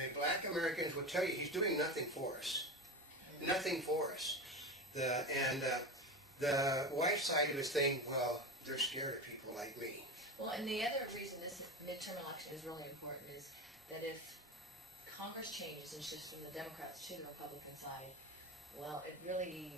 and black Americans will tell you he's doing nothing for us. Nothing for us. The white side of his thing, well, they're scared of people like me. Well, and the other reason this midterm election is really important is that if Congress changes and shifts from the Democrats to the Republican side, well, it really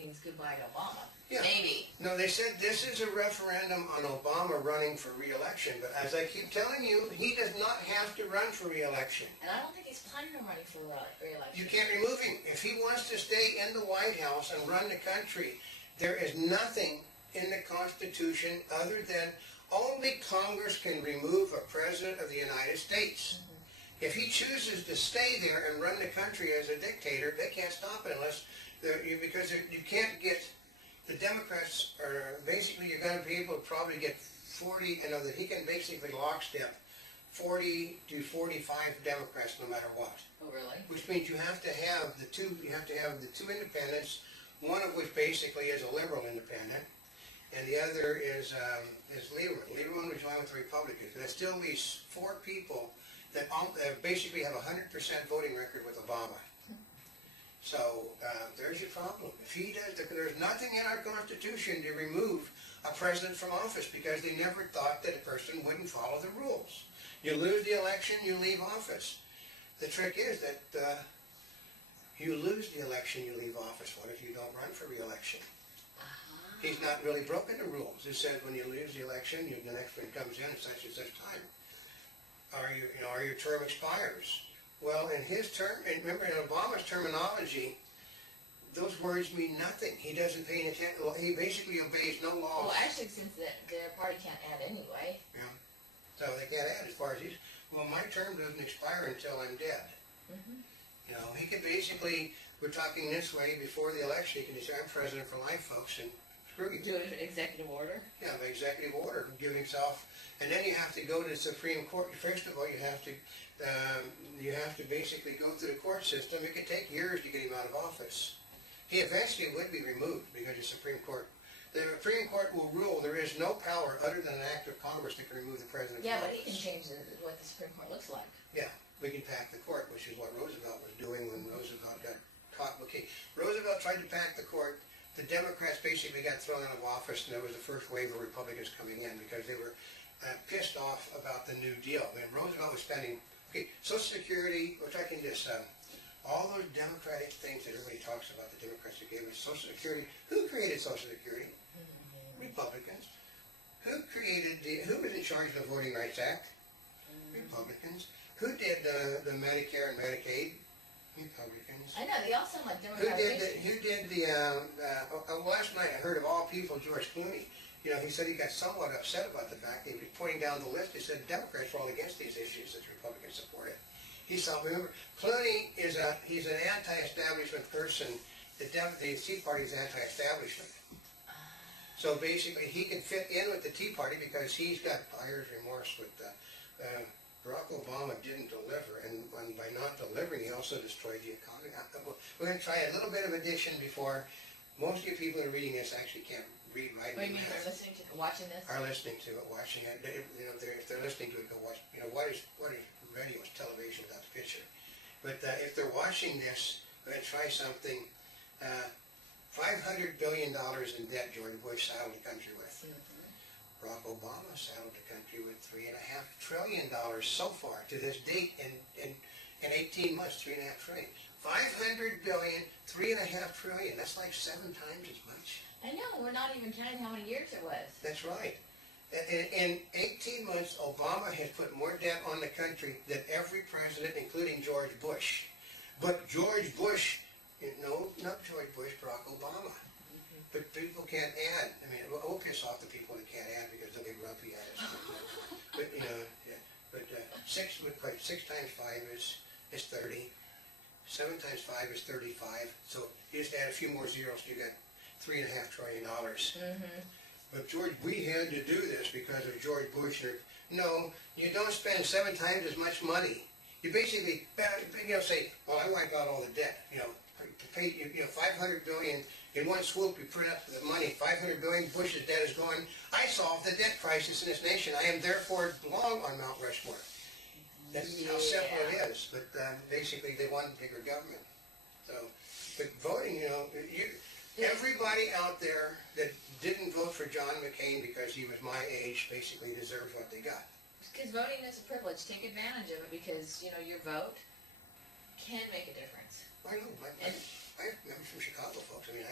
means goodbye to Obama. Yeah. Maybe. No, they said this is a referendum on Obama running for re-election, but as I keep telling you, he does not have to run for re-election. And I don't think he's planning on running for re-election. You can't remove him. If he wants to stay in the White House and run the country, there is nothing in the Constitution other than only Congress can remove a president of the United States. Mm-hmm. If he chooses to stay there and run the country as a dictator, they can't stop it unless, because you can't get, the Democrats are, basically you're going to be able to probably get 40, that he can basically lockstep 40 to 45 Democrats no matter what. Oh, really? Which means you have to have the two independents, one of which basically is a liberal independent, and the other is Lieberman. Lieberman would join with the Republicans. That still leaves 4 people that basically have a 100% voting record with Obama. So there's your problem. If he does, there's nothing in our Constitution to remove a president from office because they never thought that a person wouldn't follow the rules. You lose the election, you leave office. The trick is that you lose the election, you leave office. What if you don't run for re-election? He's not really broken the rules. It says when you lose the election, the next one comes in at such and such time. Or your term expires. Well, in his term, and remember in Obama's terminology, those words mean nothing. He doesn't pay any attention. Well, he basically obeys no laws. Well, actually, since their party can't add anyway. Yeah. So they can't add as far as he's. Well, my term doesn't expire until I'm dead. Mm-hmm. He could basically. We're talking this way before the election. He can say, "I'm president for life, folks," and screw you. Do an executive order. Yeah, by executive order, give himself. And then you have to go to the Supreme Court. First of all, you have to basically go through the court system. It could take years to get him out of office. He eventually would be removed because the Supreme Court will rule there is no power other than an act of Congress that can remove the president. Yeah, but he can change what the Supreme Court looks like. Yeah, we can pack the court, which is what Roosevelt was doing when Roosevelt got caught. Okay, Roosevelt tried to pack the court. The Democrats basically got thrown out of office, and there was the first wave of Republicans coming in because they were pissed off about the New Deal. I mean, Roosevelt was spending, Social Security, we're talking this, all those democratic things that everybody talks about, the Democrats that gave us Social Security. Who created Social Security? Republicans. Who was in charge of the Voting Rights Act? Republicans. Who did the Medicare and Medicaid? Republicans. I know, they all sound like Democrats. Last night I heard of all people, George Clooney. He said he got somewhat upset about the fact that he was pointing down the list. He said Democrats were all against these issues that the Republicans supported. Remember, Clooney he's an anti-establishment person. The Tea Party is anti-establishment. So basically, he can fit in with the Tea Party because he's got buyer's remorse with Barack Obama didn't deliver, and by not delivering, he also destroyed the economy. We're going to try a little bit of addition before most of you people who are reading this actually can't read, right? What do you mean, they're listening to, watching this? Are listening to it, watching it. If they're listening to it, go watch. What is radio? It's television without the picture. But if they're watching this, we're going to try something. $500 billion in debt George Bush saddled the country with. Barack Obama saddled the country with $3.5 trillion so far to this date in 18 months, $3.5 trillion. 500 billion, $3.5 trillion. That's like 7 times as much. I know, we're not even counting how many years it was. That's right. In 18 months, Obama has put more debt on the country than every president, including George Bush. But George Bush, no, not George Bush, Barack Obama. But people can't add. I mean, we'll piss off the people that can't add because they'll get grumpy at us. But 6 times 5 is 30. 7 times 5 is 35. So you just add a few more zeros, you got $3.5 trillion. But George, we had to do this because of George Bush. No, you don't spend 7 times as much money. You basically, say, well, I wipe out all the debt. Pay, $500 billion in one swoop. You print up the money. $500 billion. Bush's debt is gone. I solved the debt crisis in this nation. I am therefore belong on Mount Rushmore. That's how simple it is. was, but basically they wanted bigger government. So, but voting, everybody out there that didn't vote for John McCain because he was my age basically deserves what they got. Because voting is a privilege. Take advantage of it because, your vote can make a difference. I know. I'm from Chicago, folks. I mean,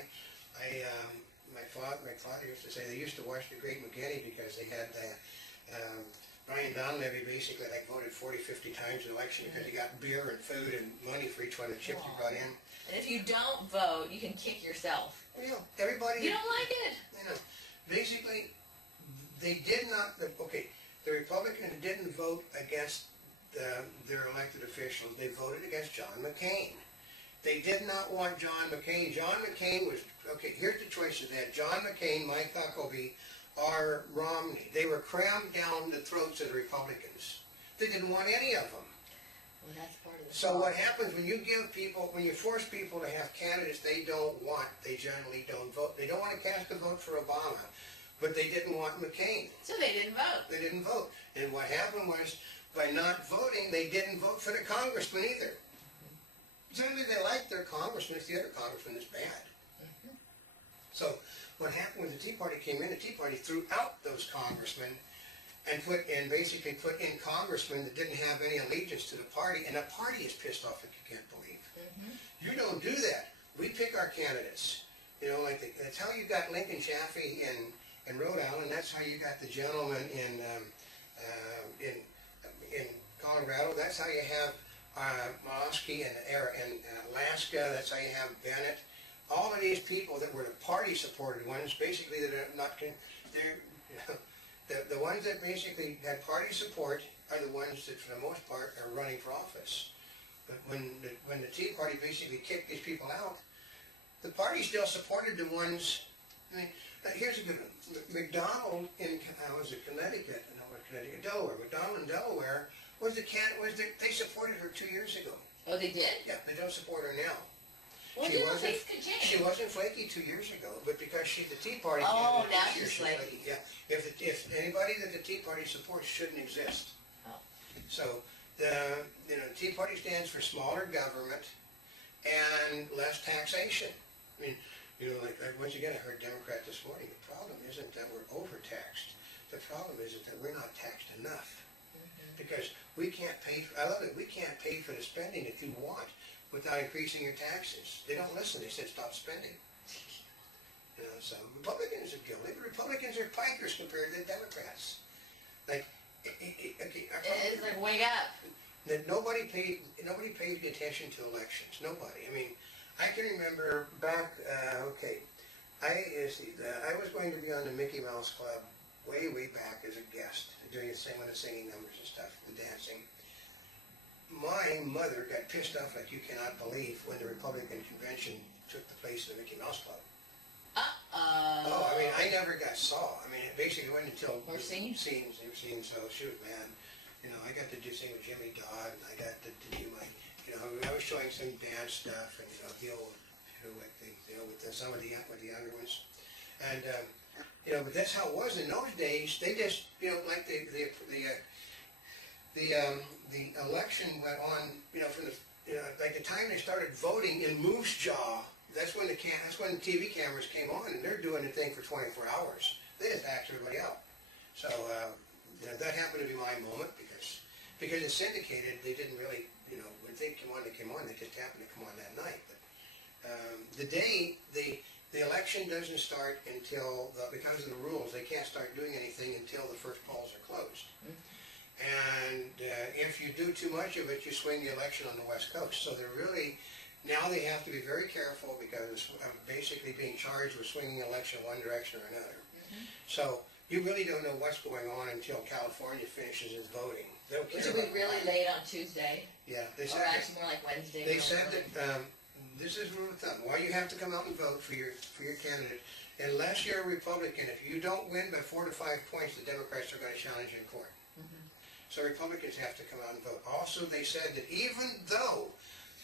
my father used to say they used to watch the Great McGinney because they had Brian Donlevy basically voted 40, 50 times in the election because he got beer and food and money for each one of the chips he brought in. And if you don't vote, you can kick yourself. Everybody. You don't like it. Basically, they did not. Okay, the Republicans didn't vote against their elected officials. They voted against John McCain. They did not want John McCain. John McCain was, okay, here's the choices they had. John McCain, Mike Huckabee, or Romney. They were crammed down the throats of the Republicans. They didn't want any of them. Well, that's part of the So what happens when you force people to have candidates they don't want, they generally don't vote. They don't want to cast a vote for Obama, but they didn't want McCain. So they didn't vote. They didn't vote. And what happened was, by not voting, they didn't vote for the congressman either. Generally, they like their congressman if the other congressman is bad. So what happened when the Tea Party came in, the Tea Party threw out those congressmen and basically put in congressmen that didn't have any allegiance to the party, and the party is pissed off if you can't believe. You don't do that. We pick our candidates. That's how you got Lincoln Chaffee in Rhode Island. That's how you got the gentleman in Colorado. That's how you have Molosky in Alaska. That's how you have Bennett. All of these people that were the party-supported ones, basically, that are not, the ones that basically had party support are the ones that, for the most part, are running for office. But when the Tea Party basically kicked these people out, the party still supported the ones. I mean, here's a good one. McDonald in Delaware. McDonald in Delaware they supported her 2 years ago. Oh, they did? Yeah, they don't support her now. Well, things could change. She wasn't flaky 2 years ago, but because she's the Tea Party Oh, candidate now this year, she's flaky. Yeah. If anybody that the Tea Party supports shouldn't exist. Oh. So the Tea Party stands for smaller government and less taxation. I mean, once again, I heard Democrat this morning. The problem isn't that we're overtaxed. The problem is that we're not taxed enough. Because we can't pay. I love it. We can't pay for the spending that you want without increasing your taxes. They don't listen. They said stop spending. So Republicans are guilty. The Republicans are pikers compared to the Democrats. Okay, It's like, wake up. that nobody paid attention to elections. Nobody. I mean, I can remember back. I was going to be on the Mickey Mouse Club way back as a guest, doing the singing numbers and stuff, the dancing. My mother got pissed off like you cannot believe when the Republican convention took the place of the Mickey Mouse Club. Oh, I mean, I never got saw. I mean, it basically went until scenes, so shoot, man. I got to sing with Jimmy Dodd, and I got to do my, I was showing some dance stuff, and the old, with some of the younger ones, and but that's how it was in those days. They just, like the election went on, from like the time they started voting in Moose Jaw. That's when the TV cameras came on, and they're doing the thing for 24 hours. They just asked everybody out. So that happened to be my moment because it's syndicated. They didn't really, when they came on, they just happened to come on that night. But the day the election doesn't start until because of the rules, they can't start doing anything until the first polls are closed. And if you do too much of it, you swing the election on the West Coast. So they're really. Now they have to be very careful because of basically being charged with swinging the election one direction or another. So you really don't know what's going on until California finishes its voting. Which will be really late on Tuesday. Yeah. Or actually more like Wednesday. They said that this is rule of thumb. Why you have to come out and vote for your candidate. Unless you're a Republican, if you don't win by 4 to 5 points, the Democrats are going to challenge you in court. So Republicans have to come out and vote. Also, they said that even though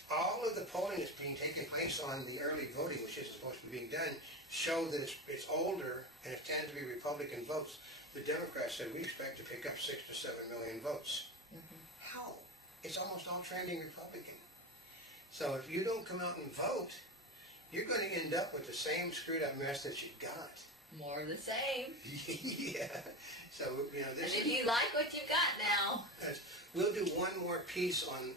all of the polling that's taking place on the early voting, which is supposed to be being done, show that it's older and it tends to be Republican votes. The Democrats said we expect to pick up 6 to 7 million votes. How? it's almost all trending Republican. So if you don't come out and vote, you're going to end up with the same screwed up mess that you got. More of the same. Yeah. So, you know, And this if is, you like what you got now, we'll do one more piece on,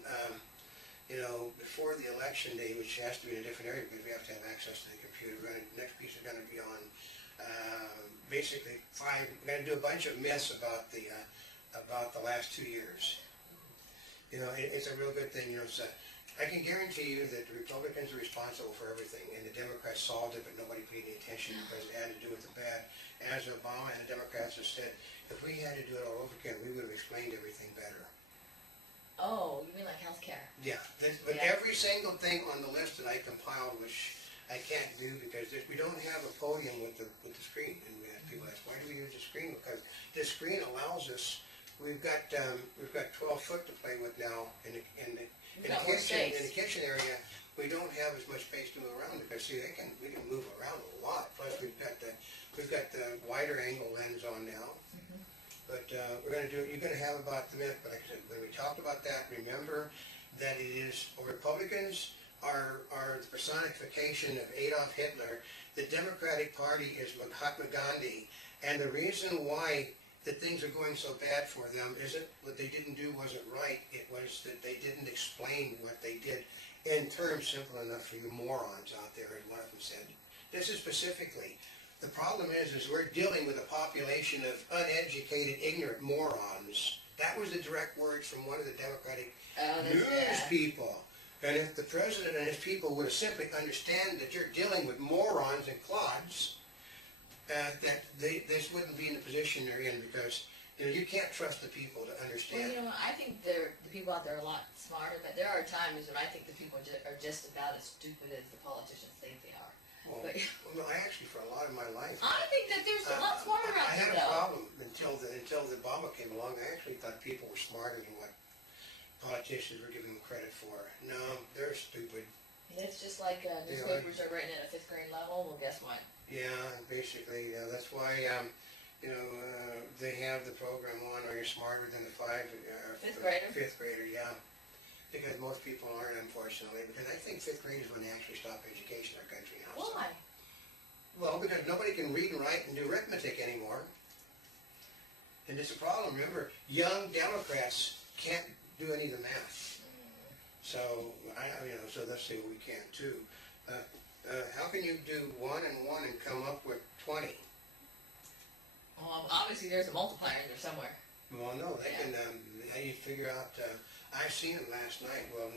you know, before the election day, which has to be in a different area because we have to have access to the computer. Next piece is going to be on basically we're going to do a bunch of myths about the last 2 years. You know, it's a real good thing. You know, so I can guarantee you that the Republicans are responsible for everything, and the Democrats solved it, but nobody paid any attention because it had to do with the bad. As Obama and the Democrats have said, if we had to do it all over again, we would have explained everything better. oh, you mean like healthcare? Yeah, but Yeah. every single thing on the list that I compiled, which I can't do because we don't have a podium with the screen, and we have people ask, why do we use the screen? Because the screen allows us. We've got 12 foot to play with now in the We've got more space. in the kitchen area. We don't have as much space to move around because see we can move around a lot. Plus we've got the wider angle lens on now. Mhm. But we're going to do. You're going to have about the minute. But like I said, when we talked about that, remember that it is Republicans are the personification of Adolf Hitler. The Democratic Party is Mahatma Gandhi, and the reason why that things are going so bad for them isn't what they didn't do wasn't right. It was that they didn't explain what they did in terms simple enough for you morons out there, as one of them said. This is specifically. The problem is we're dealing with a population of uneducated, ignorant morons. That was the direct words from one of the Democratic news people. And if the president and his people would have simply understand that you're dealing with morons and clods, this wouldn't be in the position they're in because you know you can't trust the people to Well, understand. you know, I think the people out there are a lot smarter, but there are times when I think the people are just about as stupid as the politicians think they are. Well, But I actually, for a lot of my life, I think that there's a lot smarter I out had there, a though. problem until the Obama came along. I actually thought people were smarter than what politicians were giving them credit for. No, they're stupid. It's just like newspapers are written at a 5th grade level. Well, guess what? Yeah, basically, that's why, you know, they have the program on, are you smarter than the Fifth grader? Fifth grader, yeah. Because most people aren't, unfortunately, because I think 5th grade is when they actually stop education in our country now. so. Why? Well, because nobody can read and write and do arithmetic anymore. And it's a problem, remember, young Democrats can't do any of the math. So, you know, so let's see what we can too. How can you do 1 and 1 and come up with 20? Well, obviously there's a multiplier in there somewhere. Well, no, they can, how you figure out, I seen it last night, well,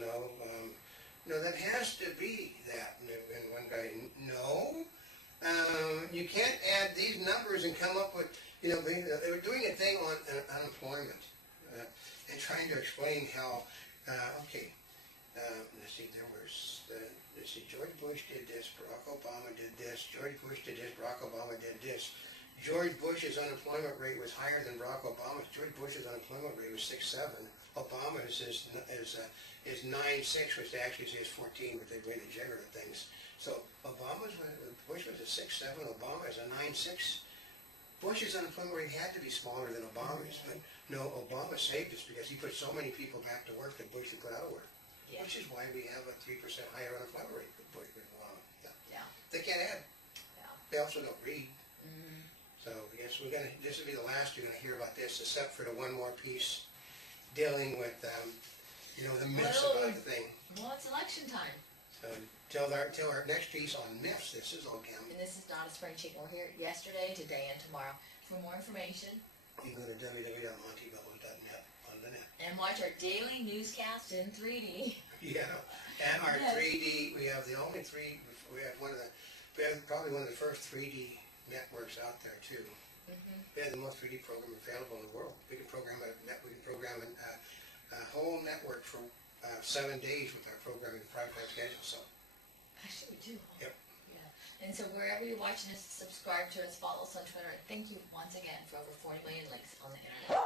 no, that has to be that, and one guy, no, you can't add these numbers and come up with, you know, they were doing a thing on unemployment, and trying to explain how, okay, let's see, George Bush did this, Barack Obama did this, George Bush did this, Barack Obama did this. George Bush's unemployment rate was higher than Barack Obama's. George Bush's unemployment rate was 6.7. Obama's is 9.6, which they actually say is 14, but they bring the jigger to things. So Bush was a 6.7, Obama is a 9.6. Bush's unemployment rate had to be smaller than Obama's, but no, Obama saved us because he put so many people back to work that Bush would put out of work. Yeah. Which is why we have a 3% higher unemployment rate than Bush and Obama. Yeah. They can't add. Yeah. They also don't read. Mm-hmm. So yes, this will be the last you're going to hear about this, except for the one more piece dealing with, you know, the myths about the thing. Well, it's election time. So till our next piece on myths. This is Old County. And this is not a spring chicken. We're here yesterday, today, and tomorrow. For more information, You go to www.montebubbles.net on the net. and watch our daily newscast in 3D. Yeah, and our Yes. 3D. We have probably one of the first 3D networks out there too. Mm-hmm. We have the most 3D program available in the world. We can program a whole network for 7 days with our programming private time schedule. So, Actually, we do. Huh? Yep. Yeah. And so wherever you're watching us, subscribe to us, follow us on Twitter. And thank you once again for over 40 million links on the internet.